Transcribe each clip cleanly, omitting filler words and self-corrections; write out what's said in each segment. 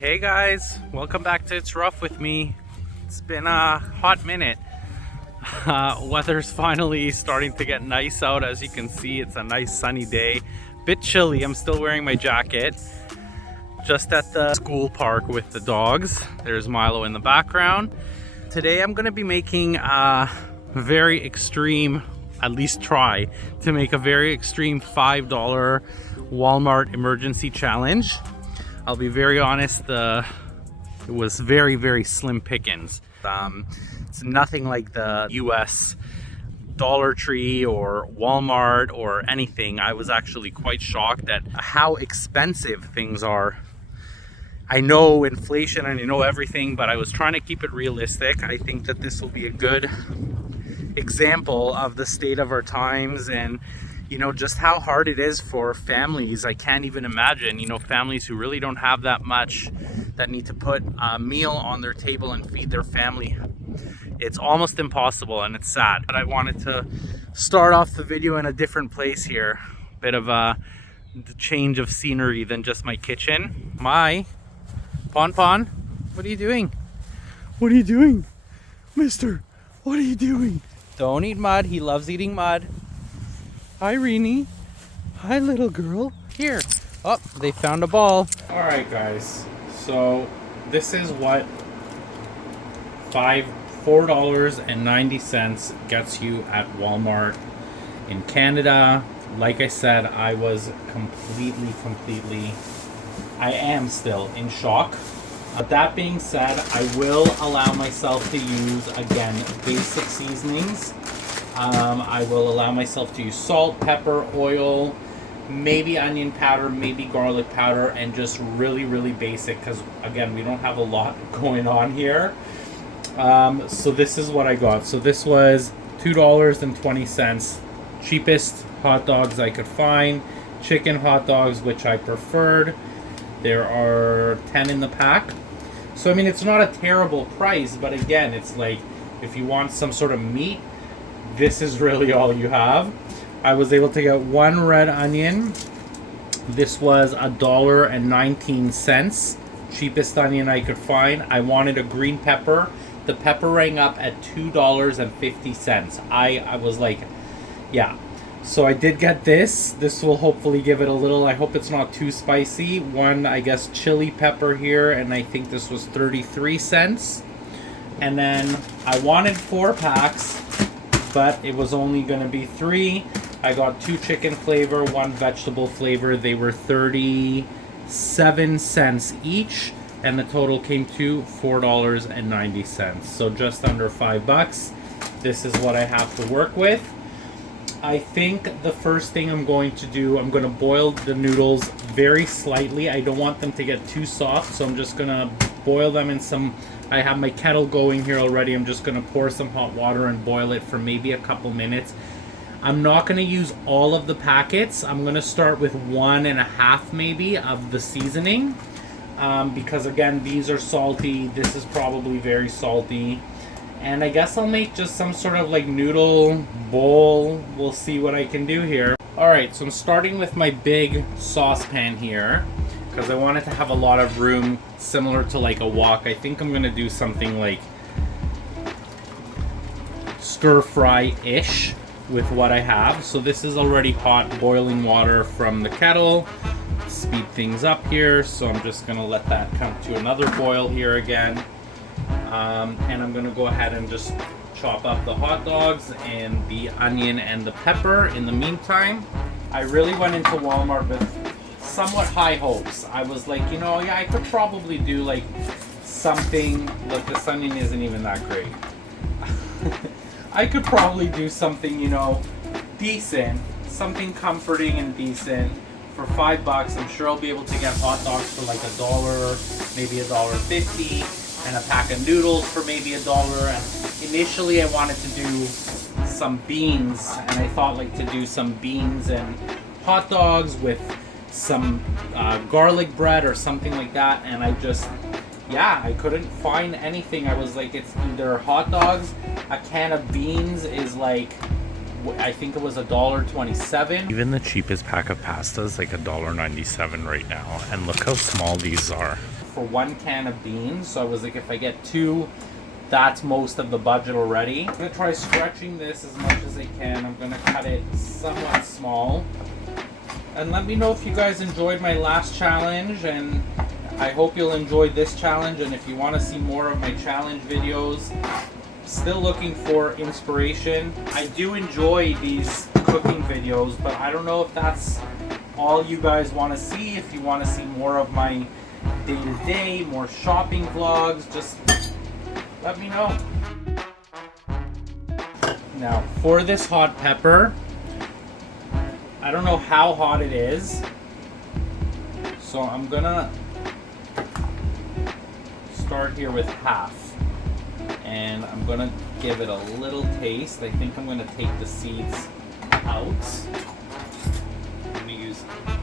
Hey guys, welcome back to It's Rough with me. It's been a hot minute. Weather's finally starting to get nice out. As you can see, it's a nice sunny day. Bit chilly, I'm still wearing my jacket. Just at the school park with the dogs. There's Milo in the background. Today I'm gonna be making a very extreme, at least try to make a very extreme $5 Walmart emergency challenge. I'll be very honest, it was very slim pickings. It's nothing like the US Dollar Tree or Walmart or anything. I was actually quite shocked at how expensive things are. I know inflation and I know everything, but I was trying to keep it realistic. I think that this will be a good example of the state of our times and just how hard it is for families. I can't even imagine, families who really don't have that much, that need to put a meal on their table and feed their family. It's almost impossible and it's sad. But I wanted to start off the video in a different place here. Bit of a change of scenery than just my kitchen. My Pon, what are you doing? What are you doing? Mister, what are you doing? Don't eat mud. He loves eating mud. Hi, Reenie. Hi, little girl. Here. Oh, they found a ball. All right, guys. So this is what $4.90 gets you at Walmart in Canada. Like I said, I was completely, I am still in shock. But that being said, I will allow myself to use, again, basic seasonings. I will allow myself to use salt, pepper, oil, maybe onion powder, maybe garlic powder, and just really basic because, again, we don't have a lot going on here. So this is what I got. So this was $2.20, cheapest hot dogs I could find. Chicken hot dogs, which I preferred. There are 10 in the pack. So, I mean, it's not a terrible price, but again, it's like if you want some sort of meat, this is really all you have. I was able to get one red onion. This was $1.19, cheapest onion I could find. I wanted a green pepper. The pepper rang up at $2.50. I was like, yeah. So I did get this. This will hopefully give it a little, I hope it's not too spicy. One, I guess, chili pepper here, and I think this was 33 cents. And then I wanted 4 packs, but it was only going to be 3. I got 2 chicken flavor, 1 vegetable flavor. They were 37 cents each, and the total came to $4.90. So just under $5. This is what I have to work with. I think the first thing I'm going to do, I'm going to boil the noodles very slightly. I don't want them to get too soft, so I'm just going to boil them in some... I have my kettle going here already. I'm just going to pour some hot water and boil it for maybe a couple minutes. I'm not going to use all of the packets. I'm going to start with 1.5 maybe of the seasoning. Because again, these are salty. This is probably very salty. And I guess I'll make just some sort of like noodle bowl. We'll see what I can do here. Alright, so I'm starting with my big saucepan here, because I wanted to have a lot of room, similar to like a wok. I think I'm going to do something like stir fry-ish with what I have. So this is already hot boiling water from the kettle. Speed things up here, so I'm just going to let that come to another boil here again. And I'm going to go ahead and just chop up the hot dogs and the onion and the pepper in the meantime. I really went into Walmart with somewhat high hopes. I was like, yeah, I could probably do like something. Look, this onion isn't even that great. I could probably do something, decent, something comforting and decent for $5. I'm sure I'll be able to get hot dogs for like $1, maybe $1.50, and a pack of noodles for maybe $1. And initially I wanted to do some beans, and I thought like to do some beans and hot dogs with some garlic bread or something like that, and I couldn't find anything. I was like, it's either hot dogs, a can of beans is like, I think it was $1.27. Even the cheapest pack of pasta is like $1.97 right now, and look how small these are. for 1 can of beans. So I was like, if I get 2, that's most of the budget already. I'm gonna try stretching this as much as I can. I'm gonna cut it somewhat small. And let me know if you guys enjoyed my last challenge, and I hope you'll enjoy this challenge. And if you want to see more of my challenge videos, still looking for inspiration. I do enjoy these cooking videos, but I don't know if that's all you guys want to see. If you want to see more of my day-to-day, more shopping vlogs, just let me know. Now, for this hot pepper, I don't know how hot it is, so I'm gonna start here with half, and I'm gonna give it a little taste. I think I'm gonna take the seeds out. I'm gonna use,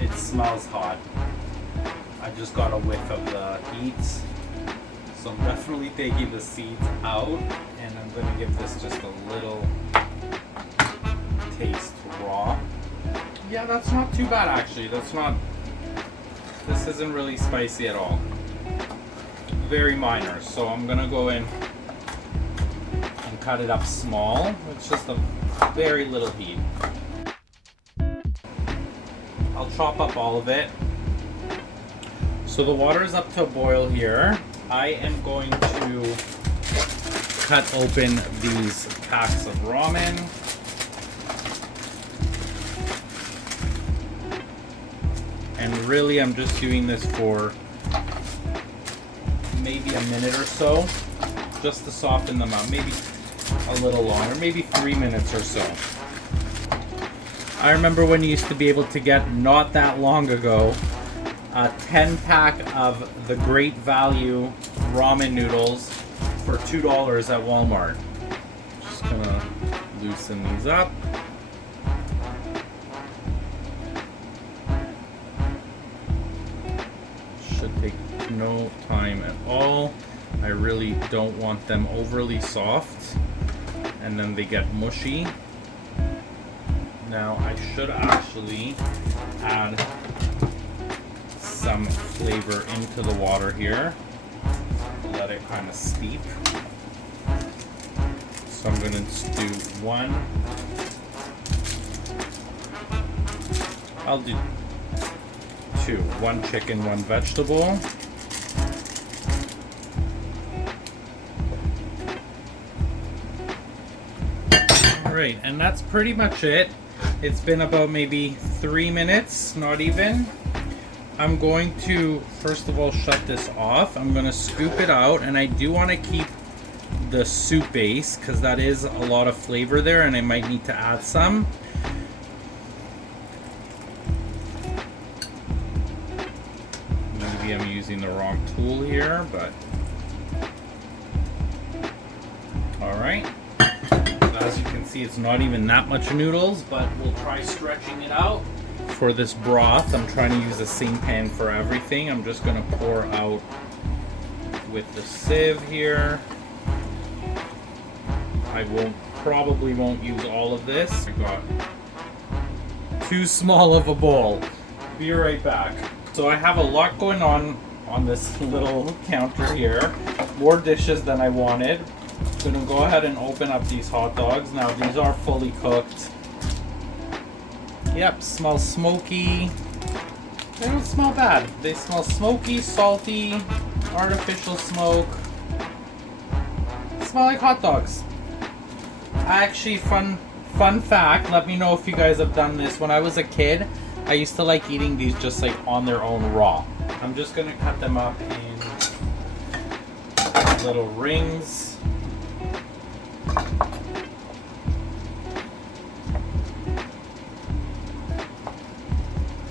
it smells hot. I just got a whiff of the heat, so I'm definitely taking the seeds out, and I'm gonna give this just a little taste raw. Yeah, that's not too bad actually. This isn't really spicy at all. Very minor. So I'm gonna go in and cut it up small. It's just a very little heat. I'll chop up all of it. So the water is up to a boil here. I am going to cut open these packs of ramen. And really, I'm just doing this for maybe a minute or so, just to soften them up. Maybe a little longer, maybe 3 minutes or so. I remember when you used to be able to get, not that long ago, a 10-pack of the Great Value ramen noodles for $2 at Walmart. Just gonna loosen these up. Take no time at all. I really don't want them overly soft and then they get mushy. Now I should actually add some flavor into the water here. Let it kind of steep. So I'm gonna do one. I'll do 2. 1 chicken, 1 vegetable. Alright, and that's pretty much it. It's been about maybe 3 minutes, not even. I'm going to, first of all, shut this off. I'm going to scoop it out, and I do want to keep the soup base, because that is a lot of flavor there, and I might need to add some. I'm using the wrong tool here, but alright. As you can see, it's not even that much noodles, but we'll try stretching it out. For this broth, I'm trying to use the same pan for everything. I'm just going to pour out with the sieve here. I probably won't use all of this. I got too small of a bowl. Be right back. So I have a lot going on this little counter here. More dishes than I wanted. I'm gonna go ahead and open up these hot dogs. Now these are fully cooked. Yep, smells smoky. They don't smell bad. They smell smoky, salty, artificial smoke. Smell like hot dogs. Actually, fun fact, let me know if you guys have done this. When I was a kid, I used to like eating these just like on their own raw. I'm just gonna cut them up in little rings.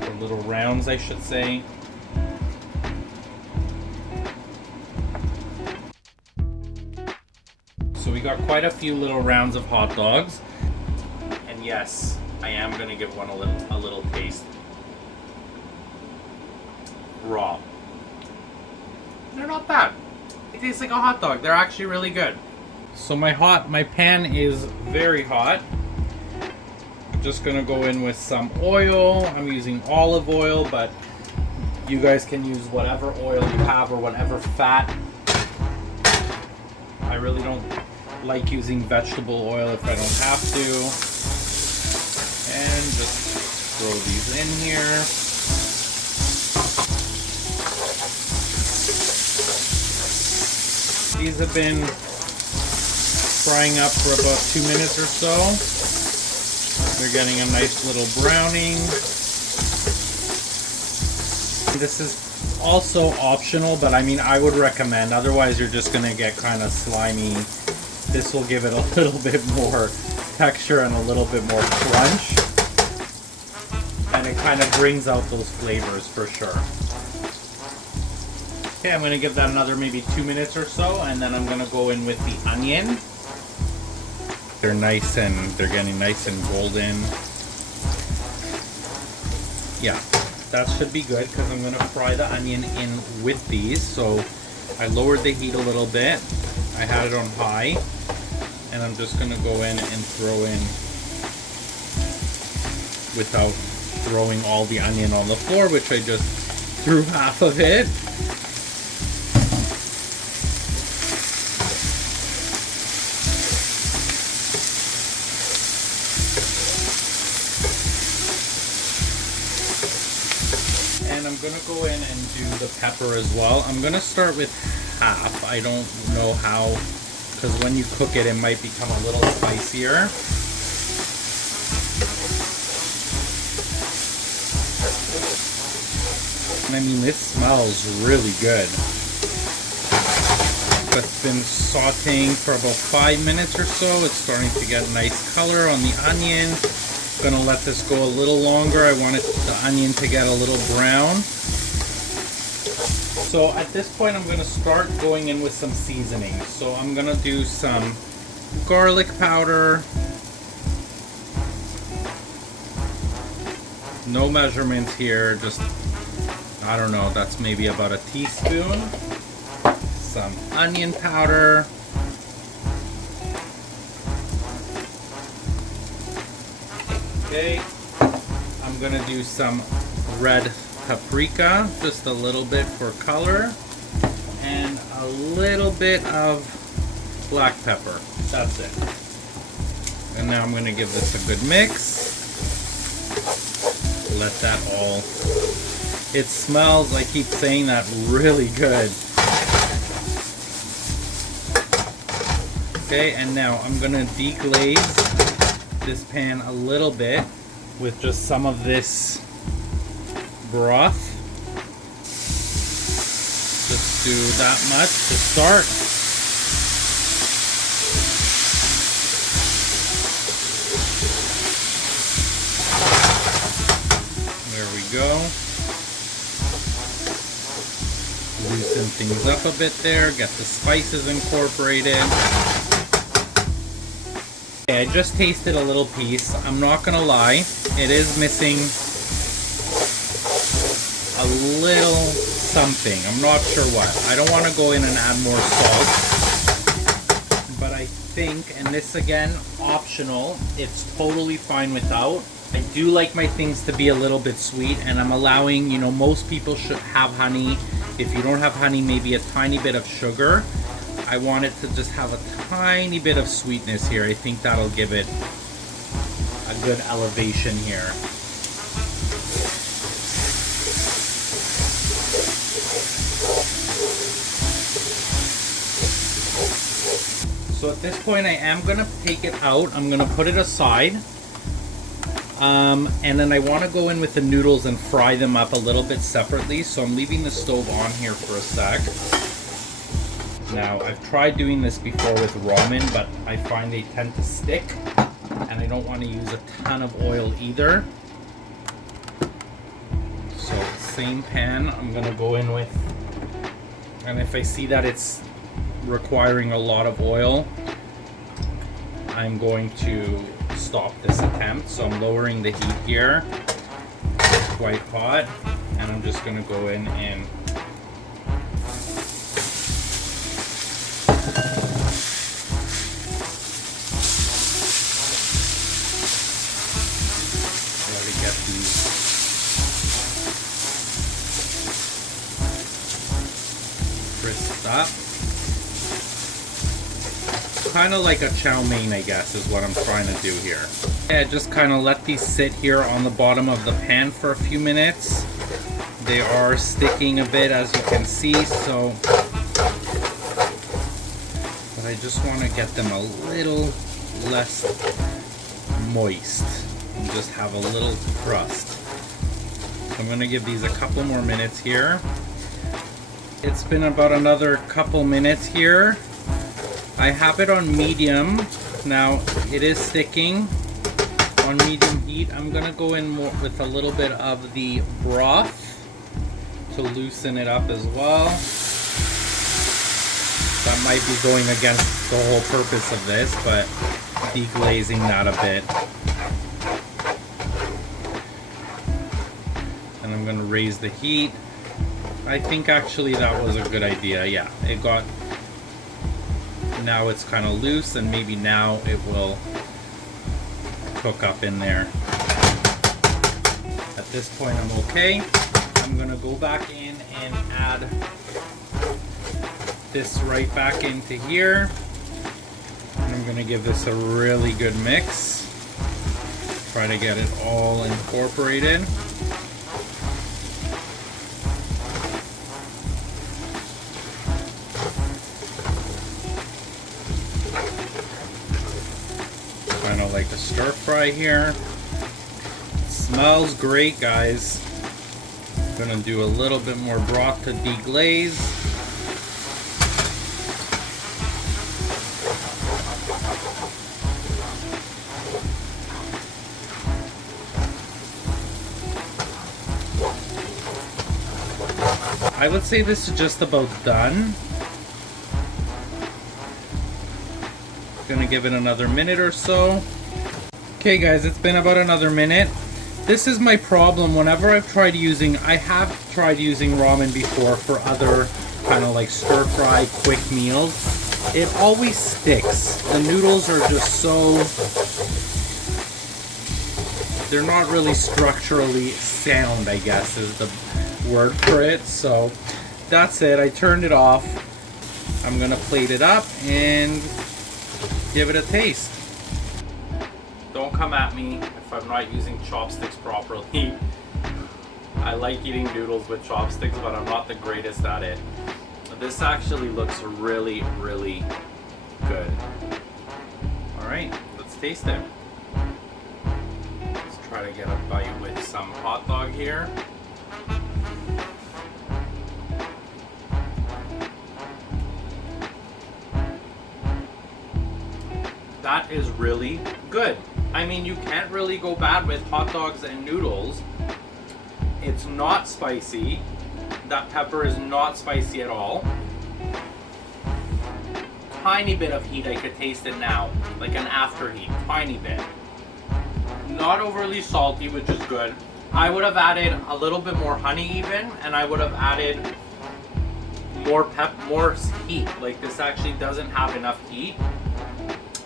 Or little rounds, I should say. So we got quite a few little rounds of hot dogs. And yes, I am gonna give one a little taste. Raw. They're not bad. It tastes like a hot dog. They're actually really good. So my pan is very hot. I'm just gonna go in with some oil. I'm using olive oil, but You guys can use whatever oil you have or whatever fat. I really don't like using vegetable oil if I don't have to. And just throw these in here. These have been frying up for about 2 minutes or so. They're getting a nice little browning. This is also optional, but I mean, I would recommend, otherwise you're just gonna get kind of slimy. This will give it a little bit more texture and a little bit more crunch. And it kind of brings out those flavors for sure. Okay, I'm gonna give that another maybe 2 minutes or so, and then I'm gonna go in with the onion. They're nice and they're getting nice and golden. Yeah, that should be good because I'm gonna fry the onion in with these. So I lowered the heat a little bit. I had it on high, and I'm just gonna go in and throw in without throwing all the onion on the floor, which I just threw half of it. And I'm gonna go in and do the pepper as well. I'm gonna start with half. I don't know how, because when you cook it, it might become a little spicier. I mean, this smells really good. It's been sauteing for about 5 minutes or so. It's starting to get a nice color on the onion. Gonna let this go a little longer. I want the onion to get a little brown. So at this point, I'm gonna start going in with some seasoning. So I'm gonna do some garlic powder. No measurements here, just, I don't know, that's maybe about a teaspoon. Some onion powder. Okay, I'm gonna do some red paprika, just a little bit for color, and a little bit of black pepper. That's it. And now I'm gonna give this a good mix. Let that all, it smells, I keep saying that, really good. Okay, and now I'm gonna deglaze this pan a little bit with just some of this broth. Just do that much to start. There we go. Loosen things up a bit there, get the spices incorporated. Okay, I just tasted a little piece. I'm not gonna lie, it is missing a little something. I'm not sure what. I don't want to go in and add more salt, but I think, and this again, optional, it's totally fine without. I do like my things to be a little bit sweet, and I'm allowing, you know, most people should have honey. If you don't have honey, maybe a tiny bit of sugar. I want it to just have a tiny bit of sweetness here. I think that'll give it a good elevation here. So at this point, I am gonna take it out. I'm gonna put it aside. And then I want to go in with the noodles and fry them up a little bit separately. So I'm leaving the stove on here for a sec. Now, I've tried doing this before with ramen, but I find they tend to stick. And I don't want to use a ton of oil either. So same pan, I'm going to go in with. And if I see that it's requiring a lot of oil, I'm going to stop this attempt. So I'm lowering the heat here. It's quite hot, and I'm just going to go in and let it get these mixed up. Kind of like a chow mein, I guess, is what I'm trying to do here. Yeah, just kind of let these sit here on the bottom of the pan for a few minutes. They are sticking a bit, as you can see, so but I just want to get them a little less moist and just have a little crust. I'm going to give these a couple more minutes here. It's been about another couple minutes here. I have it on medium. Now it is sticking on medium heat. I'm gonna go in more with a little bit of the broth to loosen it up as well. That might be going against the whole purpose of this, but deglazing that a bit. And I'm gonna raise the heat. I think actually that was a good idea. Yeah, it got, now it's kind of loose, and maybe now it will cook up in there. At this point I'm okay. I'm gonna go back in and add this right back into here. And I'm gonna give this a really good mix. Try to get it all incorporated. Kind of like a stir fry here. It smells great, guys. I'm gonna do a little bit more broth to deglaze. I would say this is just about done. Gonna give it another minute or so. Okay guys, it's been about another minute. This is my problem whenever I've tried using, I have tried using ramen before for other kind of like stir fry quick meals. It always sticks. The noodles are just so, they're not really structurally sound, I guess is the word for it. So that's it, I turned it off. I'm gonna plate it up and give it a taste. Don't come at me if I'm not using chopsticks properly. I like eating noodles with chopsticks, but I'm not the greatest at it. This actually looks really, really good. Alright, let's taste it. Let's try to get a bite with some hot dog here. That is really good. I mean, you can't really go bad with hot dogs and noodles. It's not spicy. That pepper is not spicy at all. Tiny bit of heat, I could taste it now. Like an after heat, tiny bit. Not overly salty, which is good. I would have added a little bit more honey even, and I would have added more heat. Like this actually doesn't have enough heat.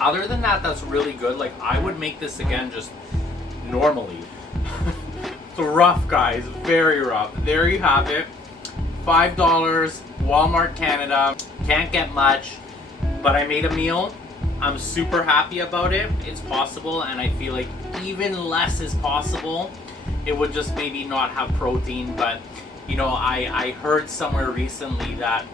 Other than that, that's really good. Like I would make this again just normally. It's rough, guys, very rough. There you have it. $5, Walmart Canada. Can't get much, but I made a meal. I'm super happy about it. It's possible, and I feel like even less is possible. It would just maybe not have protein, but you know, I heard somewhere recently that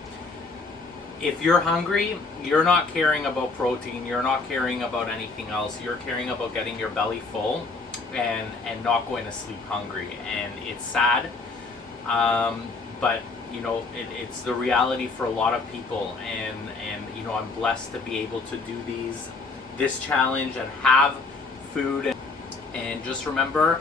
if you're hungry, you're not caring about protein, you're not caring about anything else, you're caring about getting your belly full and not going to sleep hungry. And it's sad, but you know, it's the reality for a lot of people, and you know, I'm blessed to be able to do this challenge and have food. And just remember,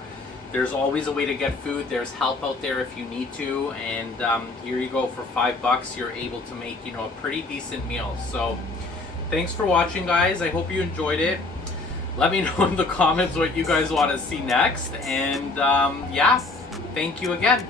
there's always a way to get food. There's help out there if you need to, and here you go. For $5 you're able to make, you know, a pretty decent meal. So thanks for watching, guys. I hope you enjoyed it. Let me know in the comments what you guys want to see next, and yeah, thank you again.